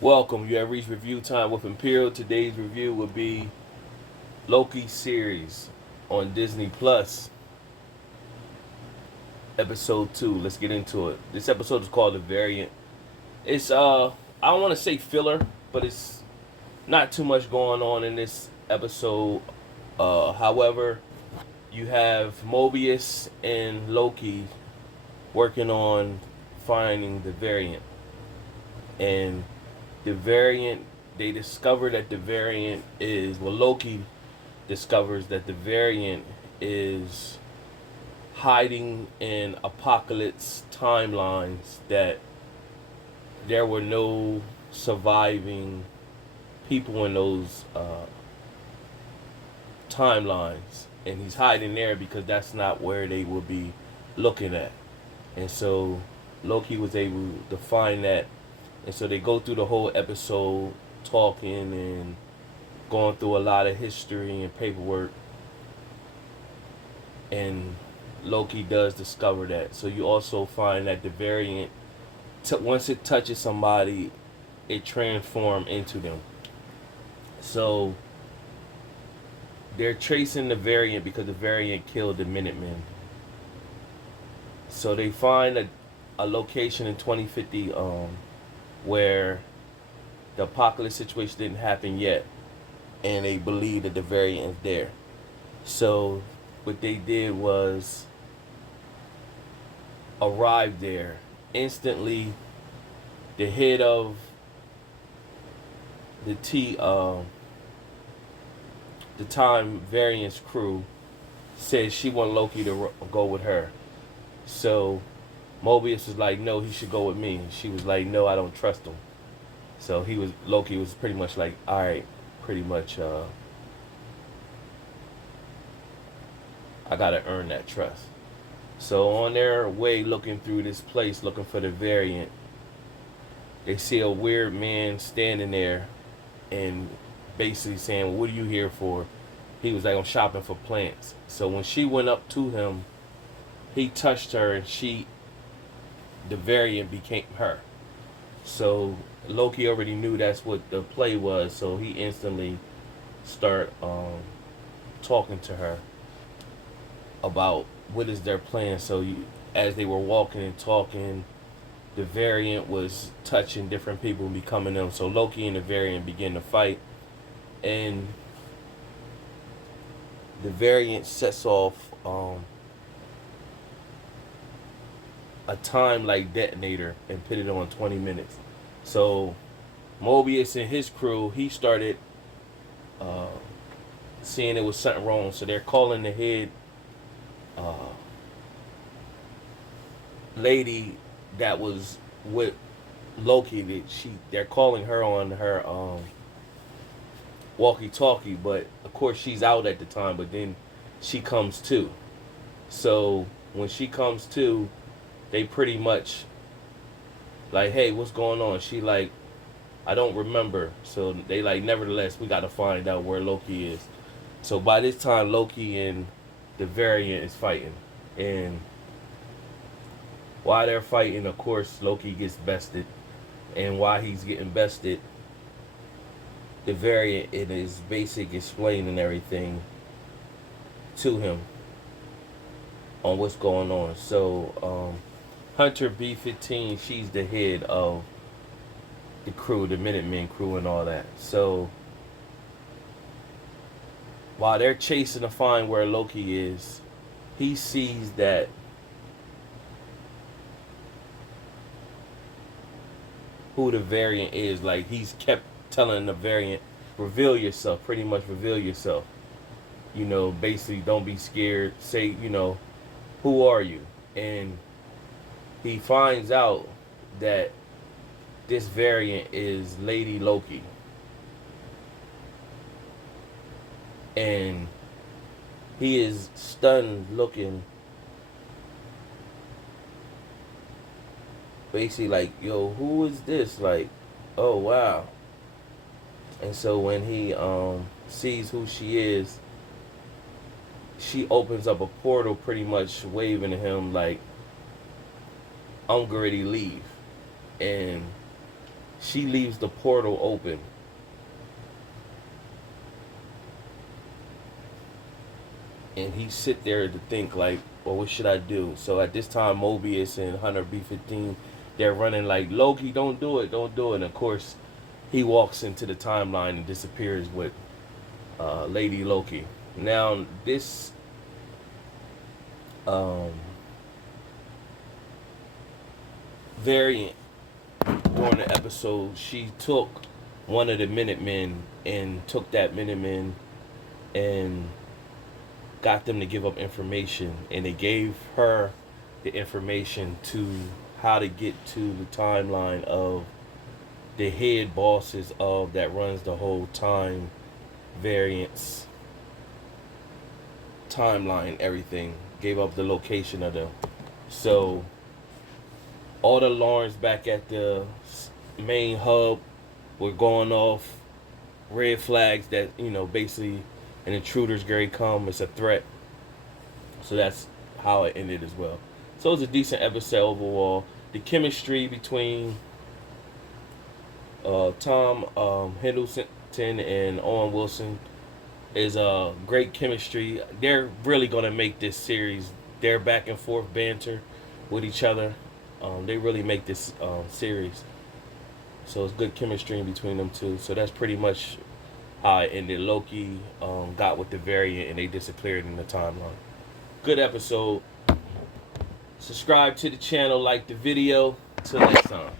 Welcome. You have reached review time with Imperial. Today's review will be Loki series on Disney Plus, episode 2. Let's get into it. This episode is called The Variant. It's I don't want to say filler, but it's not too much going on in this episode. However, you have Mobius and Loki working on finding the variant. And the variant, they discover that the variant is, well, Loki discovers that the variant is hiding in apocalypse timelines, that there were no surviving people in those timelines, and he's hiding there because that's not where they will be looking at. And so Loki was able to find that. And so they go through the whole episode talking and going through a lot of history and paperwork. And Loki does discover that. So you also find that the variant, once it touches somebody, it transforms into them. So they're tracing the variant because the variant killed the Minutemen. So they find a location in 2050 where the apocalypse situation didn't happen yet, and they believe that the variant is there. So what they did was arrive there instantly. The head of the time variance crew said she want Loki to go with her. So Mobius was like, no, he should go with me. She was like, no, I don't trust him. So Loki was pretty much like, all right, pretty much, I gotta earn that trust. So on their way looking through this place, looking for the variant, they see a weird man standing there and basically saying, well, what are you here for? He was like, I'm shopping for plants. So when she went up to him, he touched her, and the variant became her. So Loki already knew that's what the play was, so he instantly start talking to her about what is their plan. So as they were walking and talking, the variant was touching different people and becoming them. So Loki and the variant begin to fight, and the variant sets off a time like detonator and put it on 20 minutes. So Mobius and his crew, he started seeing it was something wrong. So they're calling the head uh, lady that was with Loki. They're calling her on her walkie-talkie, but of course she's out at the time. But then she comes to. So when she comes to, they pretty much like, hey, what's going on? She like, I don't remember. So they like, nevertheless, we got to find out where Loki is. So by this time, Loki and the variant is fighting, and while they're fighting, of course, Loki gets bested, and while he's getting bested, the variant in his basic explaining everything to him on what's going on. So Hunter B-15, she's the head of the crew, the Minutemen crew and all that. So while they're chasing to find where Loki is, he sees that who the variant is. Like, he's kept telling the variant, reveal yourself, pretty much reveal yourself. You know, basically, don't be scared. Say, who are you? And he finds out that this variant is Lady Loki. And he is stunned looking, basically like, yo, who is this? Like, oh wow. And so when he sees who she is, she opens up a portal, pretty much waving to him like, I'm ready to leave. And She leaves the portal open. And he sit there to think like, well, what should I do? So at this time, Mobius and Hunter B-15, they're running like, Loki, don't do it, don't do it. And of course, he walks into the timeline and disappears with Lady Loki. Now, this um, variant during the episode, she took one of the Minutemen and took that Minuteman and got them to give up information, and they gave her the information to how to get to the timeline of the head bosses of that runs the whole time variance timeline, everything. Gave up the location of them. So all the alarms back at the main hub were going off, red flags that, you know, basically an intruder's going to come, it's a threat. So that's how it ended as well. So it was a decent episode overall. The chemistry between Tom Hiddleston and Owen Wilson is a great chemistry. They're really going to make this series, their back and forth banter with each other. They really make this series. So it's good chemistry in between them two. So that's pretty much how it ended. Loki got with the variant and they disappeared in the timeline. Good episode. Subscribe to the channel, like the video. Till next time.